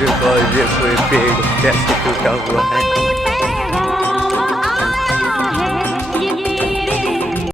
देखो ये कोई पेड़ कैसे टूटा हुआ है।